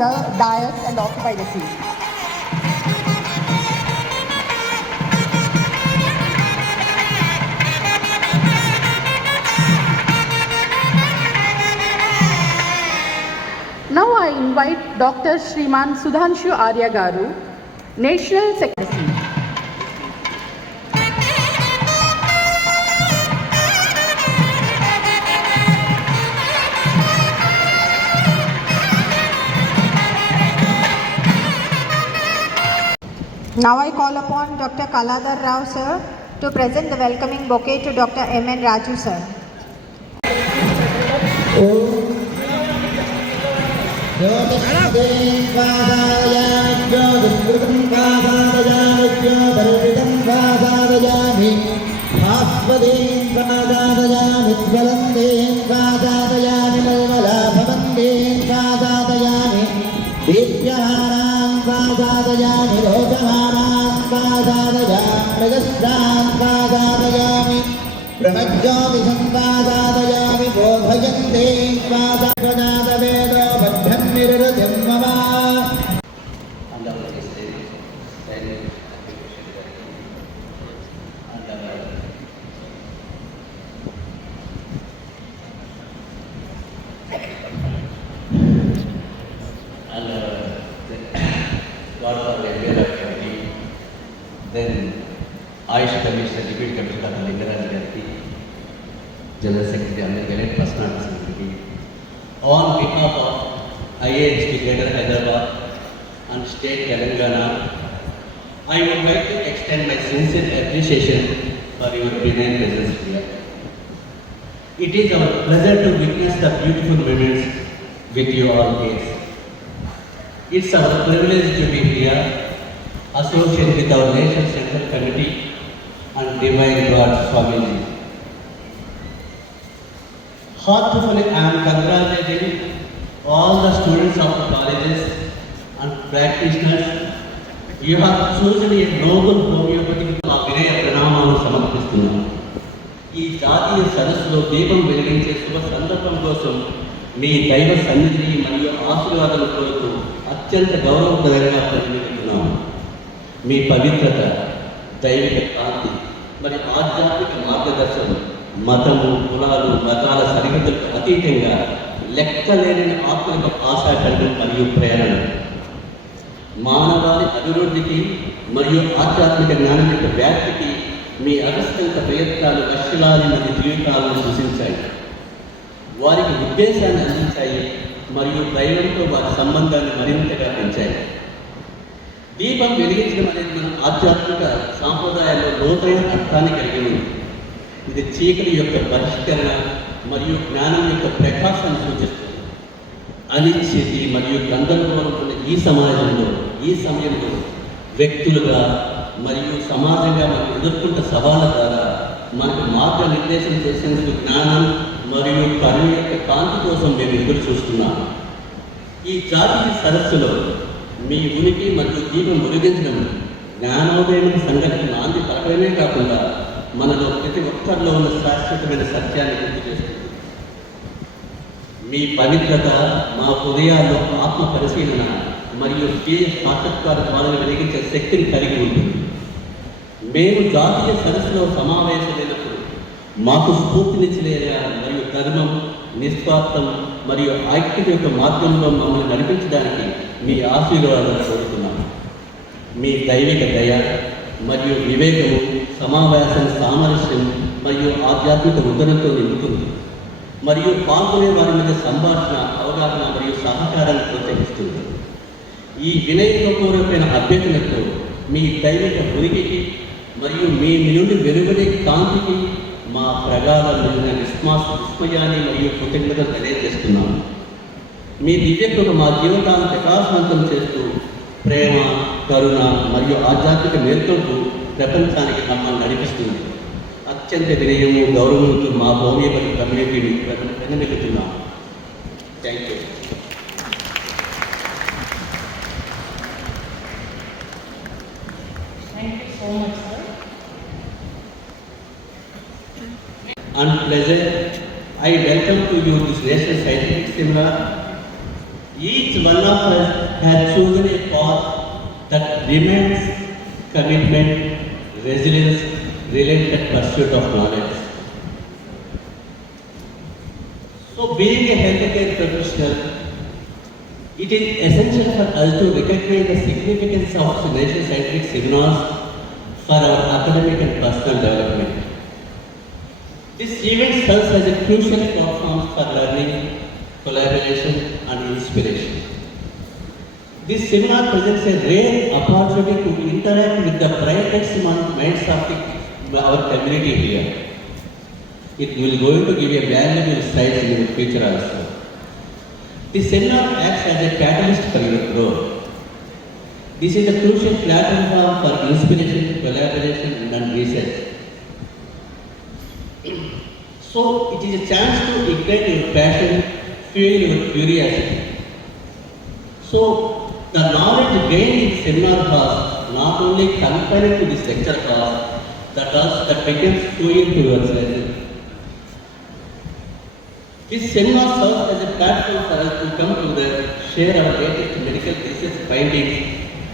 the dais and occupy the seat. Now I invite Dr. Shriman Sudhanshu Arya Garu, National Secretary. Now I call upon Dr. Kaladhar Rao sir to present the welcoming bouquet to Dr. M.N. Raju sir. ब्रह्मज्योति संवादादयामि बोधयन्ते स्वादावेदो बद्धं निरृतिं मम then Ayush Commissioner, Deputy Commissioner Dr. Lingaraj Garki, General Secretary, Amir Personality, on behalf of IAHP Greater Hyderabad and State Telangana, I would like to extend my sincere appreciation for your benign presence here. It is our pleasure to witness the beautiful moments with you all here. It's our privilege to be here, associated with our National Central Committee and Divine God Swamiji. Heartfully I am congratulating all the students of the colleges and practitioners. You have chosen a noble homeopathic Vinaya Pranamanu Samarpistunnam. ఈ జాతీయ సదస్సులో దీపం వెలిగించే శుభ సందర్భం కోసం మీ దైవ సన్నిధిని మరియు ఆశీర్వాదాల కొరకు అత్యంత గౌరవప్రదంగా పరిగణిస్తున్నాము. మీ పవిత్రత, దైవిక కాంతి మరి ఆధ్యాత్మిక మార్గదర్శనం మతము, కులాలు, మతాల సరిహద్దులకు అతీతంగా లెక్కలేని ఆత్మిక ఆశాకరణం మరియు ప్రేరణ మానవాళి అభివృద్ధికి మరియు ఆధ్యాత్మిక జ్ఞానం యొక్క వ్యాప్తికి మీ అవిస్కృత ప్రయత్నాలు లక్షలాది మంది జీవితాలను సృష్టించాయి, వారికి ఉద్దేశాన్ని అందించాయి మరియు దైవంతో వారి సంబంధాన్ని మరింతగా పెంచాయి. దీపం వెలిగించడం అనేది మన ఆధ్యాత్మిక సాంప్రదాయాల్లో లోతైన అర్థాన్ని కలిగి ఉంది. ఇది చీకటి యొక్క పరిష్కరణ మరియు జ్ఞానం యొక్క ప్రకాశాన్ని సూచిస్తుంది. అనిశ్చితి మరియు గందరగోళం ఉన్న ఈ సమాజంలో ఈ సమయంలో వ్యక్తులుగా మరియు సమాజంగా మనం ఎదుర్కొంటున్న సవాళ్ళ ద్వారా మనకు మార్గనిర్దేశం చేసేందుకు జ్ఞానం మరియు కరుణ యొక్క కాంతి కోసం మేము ఎదురు చూస్తున్నాము. ఈ జాతీయ సదస్సులో మీ ఉనికి మరియు దీపం వెలిగించడం జ్ఞానోదయమైన సంఘటన నాంది పలకడమే కాకుండా మనలో ప్రతి ఒక్కరిలో ఉన్న శాశ్వతమైన సత్యాన్ని గుర్తు చేస్తుంది. మీ పవిత్రత మా హృదయాల్లో ఆత్మ పరిశీలన మరియు స్వీయ సాక్షాత్కార ద్వారా వెలిగించే శక్తిని కలిగి ఉంటుంది. మేము జాతీయ సదస్సులో సమావేశమైనప్పుడు మాకు స్ఫూర్తినిచ్చేలా మరియు ధర్మం, నిస్వార్థం మరియు ఐక్యత యొక్క మార్గంలో మమ్మల్ని నడిపించడానికి మీ ఆశీర్వాదాలు కోరుతున్నాము. మీ దైవిక దయ మరియు వివేకము సమావేశం సామరస్యం మరియు ఆధ్యాత్మిక ఉద్ధరణతో నింపుతుంది మరియు పాల్గొనే వారి మధ్య సంభాషణ, అవగాహన మరియు సహకారాన్ని ప్రోత్సహిస్తుంది. ఈ వినయపూర్వకమైన అభ్యర్థనతో మీ దైవిక ఉనికికి మరియు మీ నుండి వెలువడే కాంతికి మా ప్రగాఢమైన విస్మయాన్ని మరియు కృతజ్ఞతలు తెలియజేస్తున్నాము. మీ దివ్యకృప మా జీవితాలను ప్రకాశవంతం చేస్తూ ప్రేమ, కరుణ మరియు ఆధ్యాత్మిక మేల్కొల్పు ప్రపంచానికి మమ్మల్ని నడిపిస్తుంది. అత్యంత వినయము, గౌరవంతో మా హోమియోపతి కమ్యూనిటీని ప్రతినిధిస్తున్నాము. Thank you. Thank you so much, sir. And pleasure, I welcome to you this national scientific seminar. Each one of us has chosen a path that demands commitment, resilience, relentless pursuit of knowledge. So, being a healthcare professional, it is essential for us to recognize the significance of nation-centric seminars for our academic and personal development. This event serves as a crucial platform for learning, collaboration, and inspiration. This seminar presents a rare opportunity to interact with the brightest minds of our community here. It will going to give a valuable insights in the future also. This seminar acts as a catalyst for your growth. This is a crucial platform for inspiration, collaboration, and research. So, it is a chance to ignite your passion, fuel your curiosity. So, the knowledge gained in seminar class not only confined to this lecture class, that becomes fluent to your lesson. This seminar serves as a platform for us to come together, share our latest medical research findings,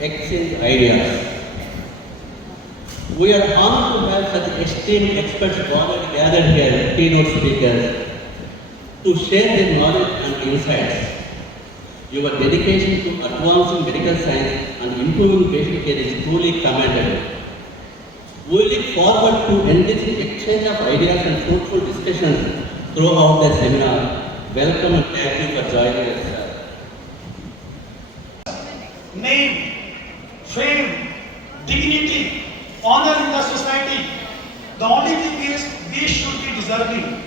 exchange ideas. We are honored to have such esteemed experts gathered here, keynote speakers, to share their knowledge and insights. Your dedication to advancing medical science and improving patient care is truly commendable. We look forward to enriching exchange of ideas and fruitful discussions throughout the seminar. Welcome and thank you for joining us, sir. Name, fame, dignity, honor in the society. The only thing is we should be deserving.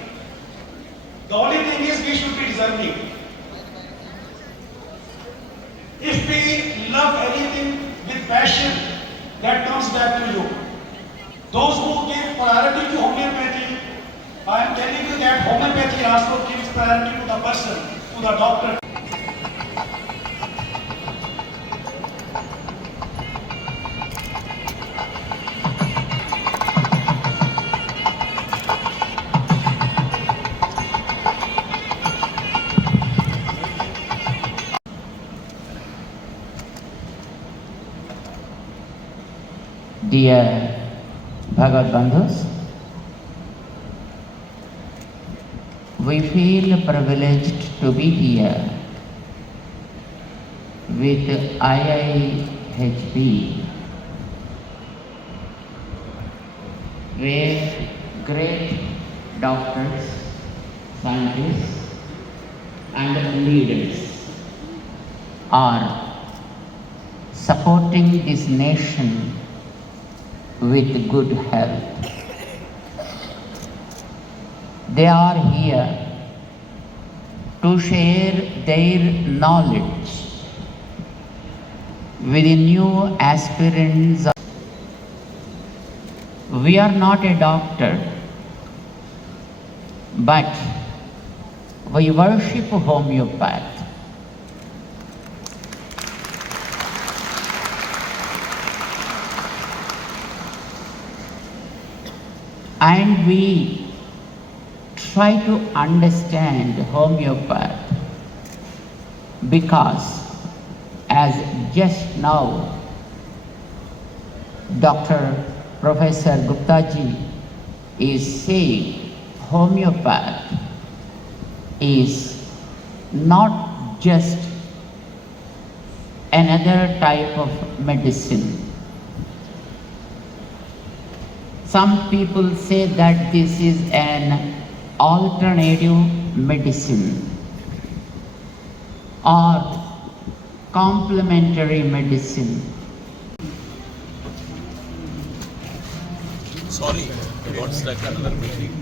The only thing is we should be deserving. If we love anything with passion, that comes back to you. Those who give priority to homeopathy, I am telling you that homeopathy also gives priority to the person, to the doctor. Dear Bhagavad Bandhus, we feel privileged to be here with IIHB, where great doctors, scientists and leaders are supporting this nation with good health. They are here to share their knowledge with the new aspirants. We are not a doctor, but we worship homeopath. And we try to understand homeopath because, as just now Dr. Professor Gupta ji is saying, homeopath is not just another type of medicine. Some people say that this is an alternative medicine or complementary medicine. Sorry, I got stuck in another meeting.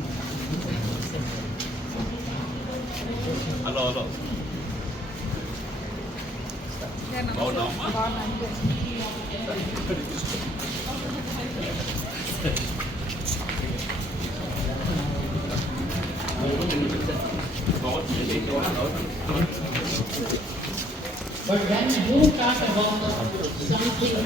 Hello. Oh, no. But when you talk about something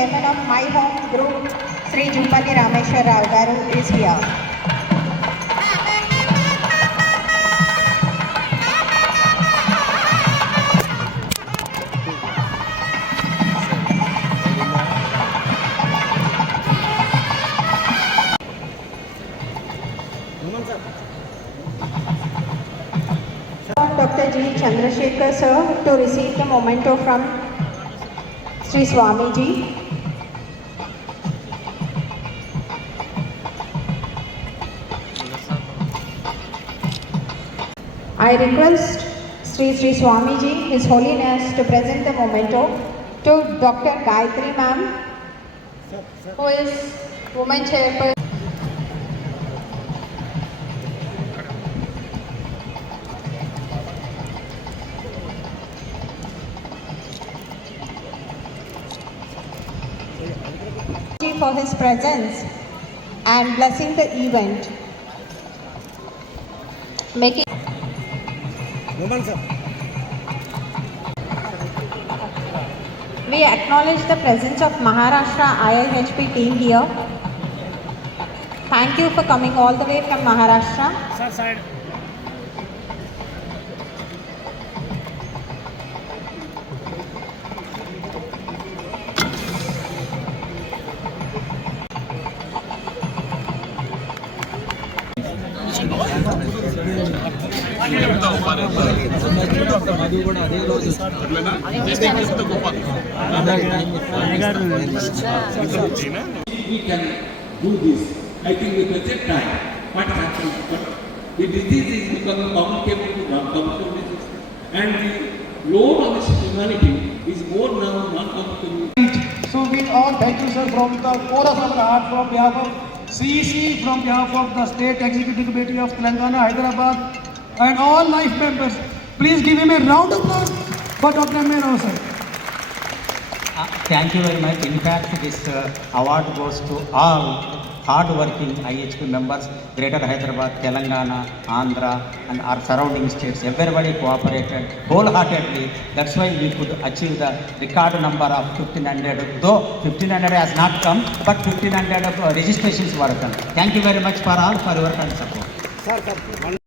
chairman of My Home Group, Sri Jupalli Rameshwar Rao Garu is here. Dr. G. Chandrasekhar sir to receive the memento from Sri Swamiji. I request Sri Swamiji, His Holiness, to present the memento to Dr. Gayatri ma'am, who is Women Chairperson. For his presence and blessing the event, making we acknowledge the presence of Maharashtra IIHP team here. Thank you for coming all the way from Maharashtra. We can do this. I think we can take time. What happens? But the disease is becoming communicable to non-communicable disease. And the load on this humanity is more now non-communicable. So we all thank you, sir, from the core of our heart, from behalf of CEC, from behalf of the State Executive Committee of Telangana, Hyderabad, and all life members. Please give him a round of applause for Dr. M.A. Rao, sir. Thank you very much. In fact, this award goes to all hard-working IHP members, Greater Hyderabad, Telangana, Andhra, and our surrounding states. Everybody cooperated wholeheartedly. That's why we could achieve the record number of 1,500. Though 1,500 has not come, but 1,500 registrations were done. Thank you very much for all for your kind support.